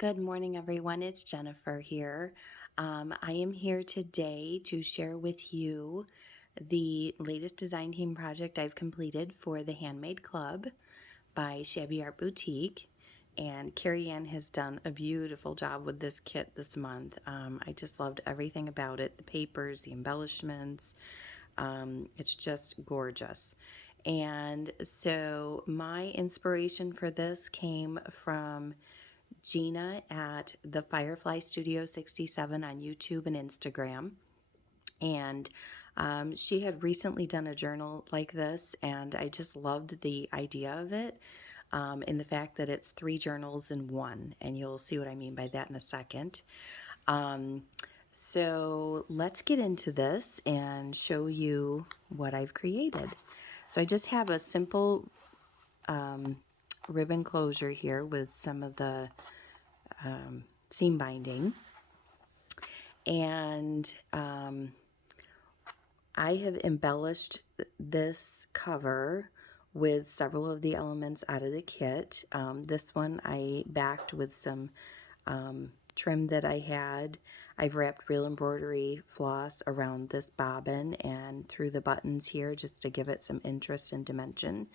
Good morning, everyone. It's Jennifer here. I am here today to share with you the latest design team project I've completed for the Handmade Club by Shabby Art Boutique. And Carrie Ann has done a beautiful job with this kit this month. I just loved everything about it, the papers, the embellishments. It's just gorgeous. And so my inspiration for this came from Gina at the Firefly Studio 67 on YouTube and Instagram. And she had recently done a journal like this, and I just loved the idea of it, and the fact that it's 3 journals in one, and you'll see what I mean by that in a second. So let's get into this and show you what I've created. So I just have a simple ribbon closure here with some of the seam binding, and I have embellished this cover with several of the elements out of the kit. This one I backed with some trim that I had. I've wrapped real embroidery floss around this bobbin and through the buttons here just to give it some interest and dimension.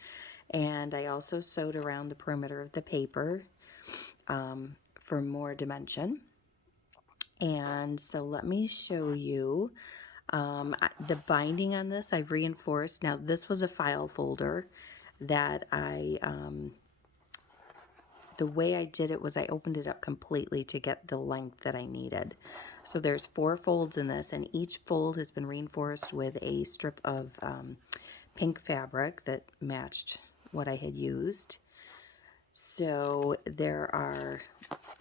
And I also sewed around the perimeter of the paper for more dimension. And so let me show you the binding on this. I've reinforced. Now this was a file folder that the way I did it was I opened it up completely to get the length that I needed. So there's 4 folds in this, and each fold has been reinforced with a strip of pink fabric that matched what I had used. So there are,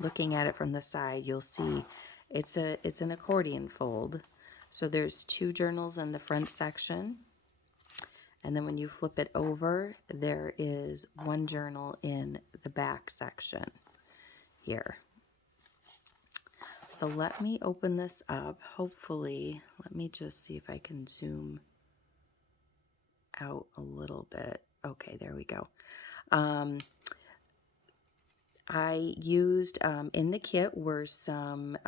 looking at it from the side, you'll see it's an accordion fold. So there's 2 journals in the front section, and then when you flip it over, there is 1 journal in the back section here. So let me open this up. Hopefully, let me just see if I can zoom out a little bit. Okay, there we go. I used, in the kit were some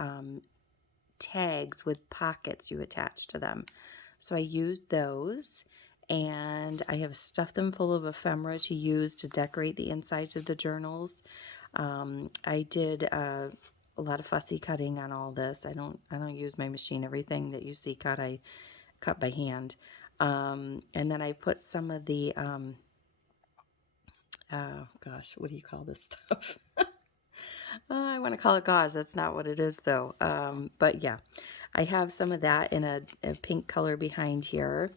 tags with pockets you attach to them. So I used those, and I have stuffed them full of ephemera to use to decorate the insides of the journals. I did a lot of fussy cutting on all this. I don't use my machine. Everything that you see cut, I cut by hand. And then I put some of the gosh, what do you call this stuff? I want to call it gauze. That's not what it is, though. But yeah, I have some of that in a pink color behind here.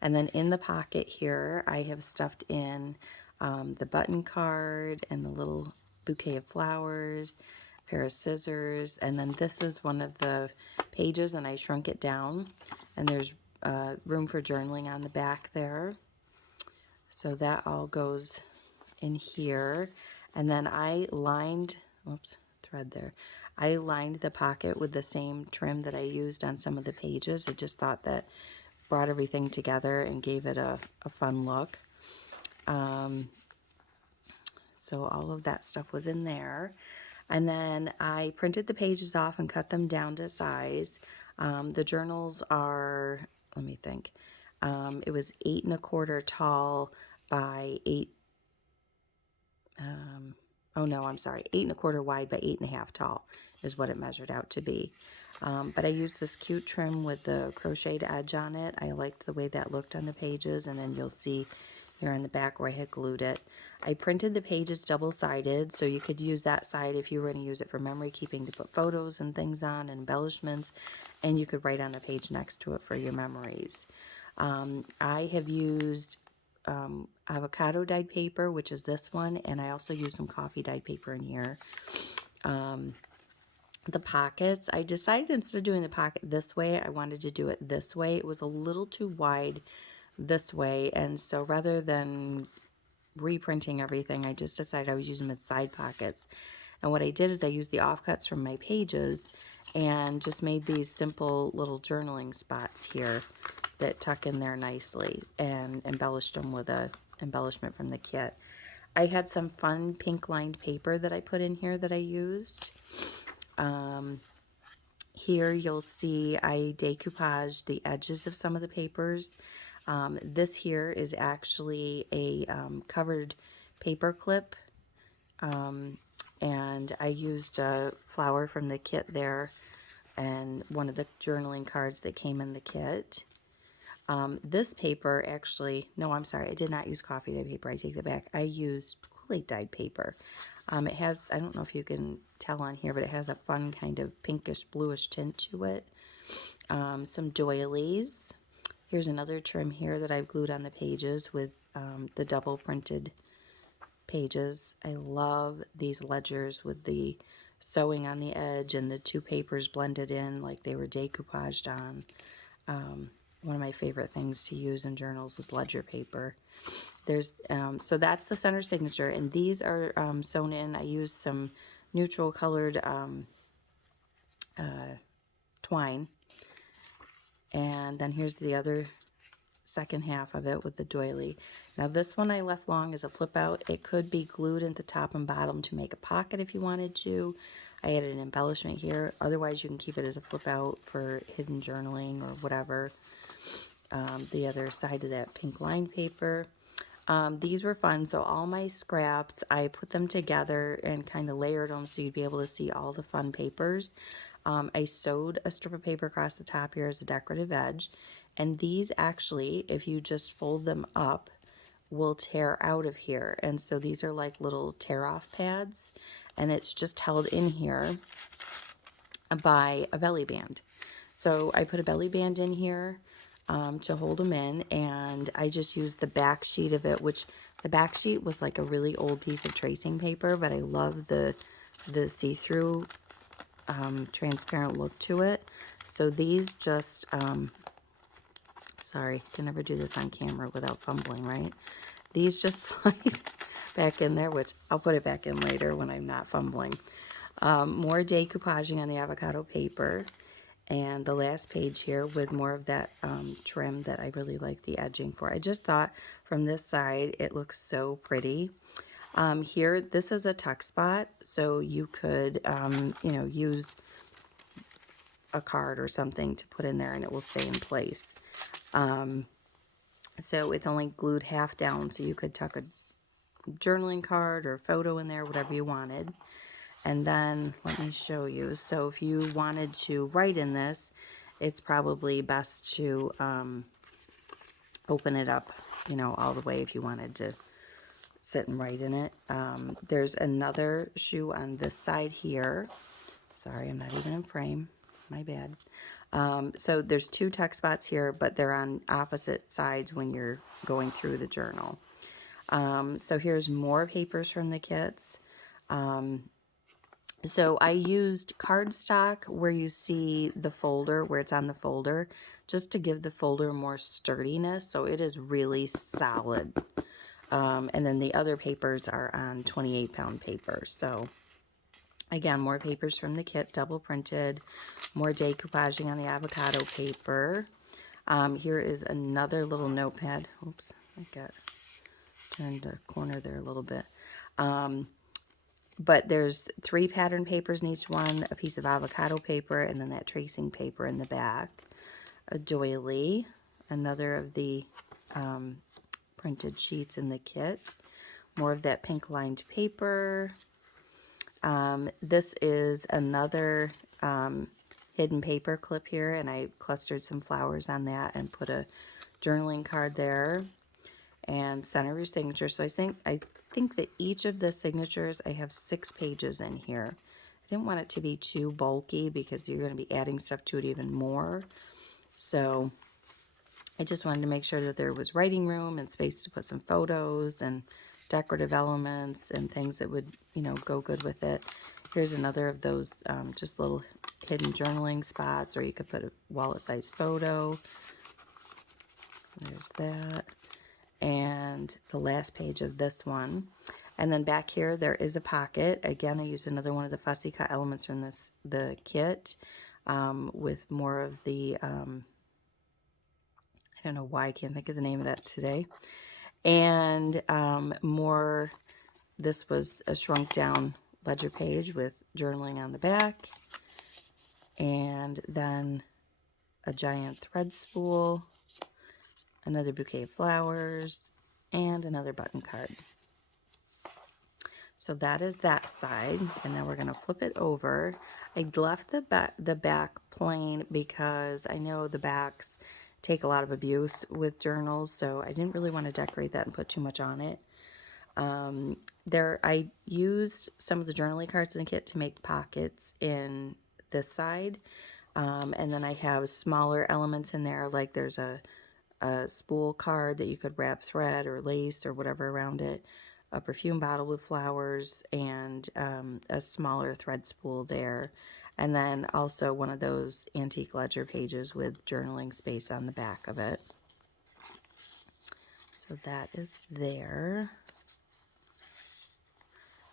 And then in the pocket here, I have stuffed in the button card and the little bouquet of flowers, a pair of scissors. And then this is one of the pages, and I shrunk it down. And there's room for journaling on the back there. So that all goes in here. And then I lined, oops, thread there. I lined the pocket with the same trim that I used on some of the pages. I just thought that brought everything together and gave it a fun look. So all of that stuff was in there. And then I printed the pages off and cut them down to size. The journals are, let me think, it was 8 1/4 tall by 8, oh no, I'm sorry, 8 1/4 wide by 8 1/2 tall is what it measured out to be. But I used this cute trim with the crocheted edge on it. I liked the way that looked on the pages, and then you'll see here on the back where I had glued it. I printed the pages double-sided, so you could use that side if you were going to use it for memory keeping to put photos and things on and embellishments, and you could write on the page next to it for your memories. I have used avocado dyed paper, which is this one, and I also use some coffee dyed paper in here. The pockets, I decided instead of doing the pocket this way, I wanted to do it this way. It was a little too wide this way, and so rather than reprinting everything, I just decided I was using them as side pockets. And what I did is I used the offcuts from my pages and just made these simple little journaling spots here that tuck in there nicely, and embellished them with a embellishment from the kit. I had some fun pink lined paper that I put in here that I used. Here you'll see I decoupaged the edges of some of the papers. This here is actually a covered paper clip, and I used a flower from the kit there and one of the journaling cards that came in the kit. This paper actually, no, I'm sorry, I did not use coffee dye paper. I take that back. I used Kool-Aid dyed paper. It has, I don't know if you can tell on here, but it has a fun kind of pinkish bluish tint to it. Some doilies. Here's another trim here that I've glued on the pages with the double printed pages. I love these ledgers with the sewing on the edge and the two papers blended in like they were decoupaged on. One of my favorite things to use in journals is ledger paper. There's so that's the center signature, and these are sewn in. I used some neutral colored twine, and then here's the other second half of it with the doily. Now this one I left long as a flip out. It could be glued at the top and bottom to make a pocket if you wanted to. I added an embellishment here. Otherwise you can keep it as a flip out for hidden journaling or whatever. The other side of that pink lined paper. These were fun. So all my scraps, I put them together and kind of layered them so you'd be able to see all the fun papers. I sewed a strip of paper across the top here as a decorative edge. And these actually, if you just fold them up, will tear out of here. And so these are like little tear off pads. And it's just held in here by a belly band. So I put a belly band in here to hold them in, and I just used the back sheet of it, which the back sheet was like a really old piece of tracing paper, but I love the see-through transparent look to it. So these just, sorry, can never do this on camera without fumbling, right? These just slide back in there, which I'll put it back in later when I'm not fumbling. More decoupaging on the avocado paper. And the last page here with more of that trim that I really like the edging for. I just thought from this side it looks so pretty. Here, this is a tuck spot, so you could, you know, use a card or something to put in there and it will stay in place. So it's only glued half down, so you could tuck a journaling card or photo in there, whatever you wanted. And then let me show you. So if you wanted to write in this, it's probably best to open it up, you know, all the way if you wanted to sit and write in it. There's another shoe on this side here. Sorry, I'm not even in frame. My bad. So there's two tuck spots here, but they're on opposite sides when you're going through the journal. So here's more papers from the kits. So I used cardstock where you see the folder, where it's on the folder, just to give the folder more sturdiness. So it is really solid. And then the other papers are on 28-pound paper. So again, more papers from the kit, double printed, more decoupaging on the avocado paper. Here is another little notepad. Oops, I got turned a corner there a little bit. But there's 3 pattern papers in each one, a piece of avocado paper, and then that tracing paper in the back. A doily, another of the printed sheets in the kit. More of that pink lined paper. This is another hidden paper clip here, and I clustered some flowers on that and put a journaling card there. And center your signature. So I think that each of the signatures, I have 6 pages in here. I didn't want it to be too bulky because you're going to be adding stuff to it even more. So I just wanted to make sure that there was writing room and space to put some photos and decorative elements and things that would, you know, go good with it. Here's another of those just little hidden journaling spots, or you could put a wallet-sized photo. There's that. And the last page of this one. And then back here there is a pocket. Again, I used another one of the fussy cut elements from the kit with more of the I don't know why I can't think of the name of that today. And more this was a shrunk down ledger page with journaling on the back, and then a giant thread spool, another bouquet of flowers, and another button card. So that is that side, and then we're going to flip it over. I left the back plain because I know the backs take a lot of abuse with journals, so I didn't really want to decorate that and put too much on it. I used some of the journaling cards in the kit to make pockets in this side, and then I have smaller elements in there, like there's a spool card that you could wrap thread or lace or whatever around it, a perfume bottle with flowers, and a smaller thread spool there. And then also one of those antique ledger pages with journaling space on the back of it. So that is there.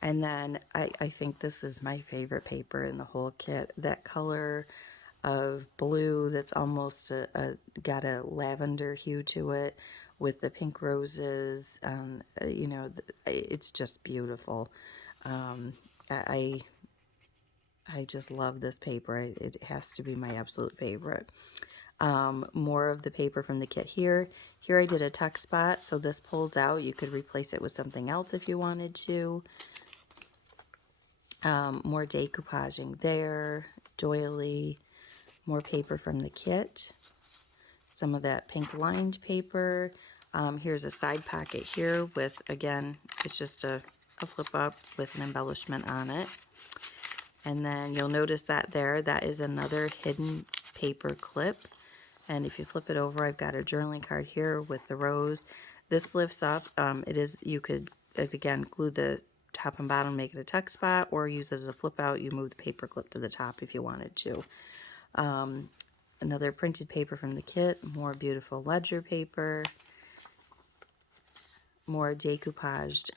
And then I think this is my favorite paper in the whole kit. That color of blue that's almost got a lavender hue to it with the pink roses. You know, it's just beautiful. I just love this paper. It has to be my absolute favorite. More of the paper from the kit here. Here I did a tuck spot, so this pulls out. You could replace it with something else if you wanted to. More decoupaging there, doily, more paper from the kit, some of that pink lined paper. Here's a side pocket here with, again, it's just a flip up with an embellishment on it. And then you'll notice that there, that is another hidden paper clip. And if you flip it over, I've got a journaling card here with the rose. This lifts up. You could, as again, glue the top and bottom, make it a tuck spot, or use it as a flip out. You move the paper clip to the top if you wanted to. Another printed paper from the kit, more beautiful ledger paper, more decoupaged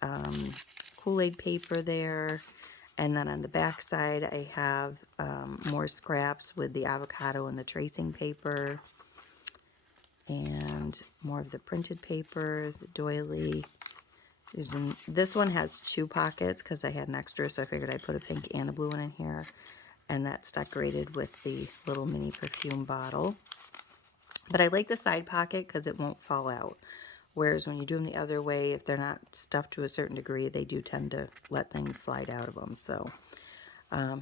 Kool-Aid paper there. And then on the back side, I have more scraps with the avocado and the tracing paper, and more of the printed paper, the doily. This one has 2 pockets because I had an extra, so I figured I'd put a pink and a blue one in here. And that's decorated with the little mini perfume bottle. But I like the side pocket because it won't fall out. Whereas when you do them the other way, if they're not stuffed to a certain degree, they do tend to let things slide out of them. So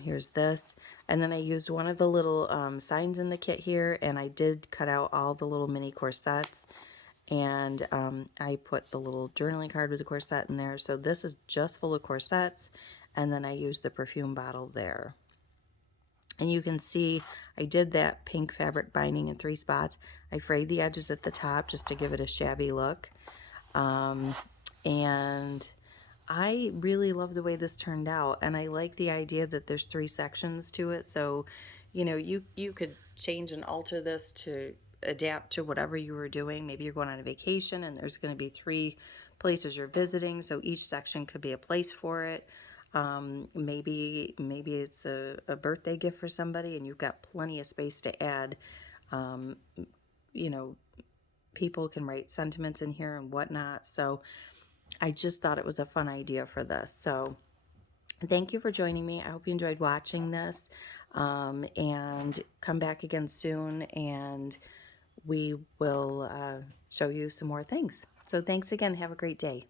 here's this. And then I used one of the little signs in the kit here, and I did cut out all the little mini corsets. And I put the little journaling card with the corset in there. So this is just full of corsets. And then I used the perfume bottle there. And you can see I did that pink fabric binding in 3 spots. I frayed the edges at the top just to give it a shabby look. And I really love the way this turned out. And I like the idea that there's 3 sections to it. So, you know, you could change and alter this to adapt to whatever you were doing. Maybe you're going on a vacation and there's going to be 3 places you're visiting. So each section could be a place for it. Maybe it's a birthday gift for somebody and you've got plenty of space to add. You know, people can write sentiments in here and whatnot. So I just thought it was a fun idea for this. So thank you for joining me. I hope you enjoyed watching this, and come back again soon and we will show you some more things. So thanks again. Have a great day.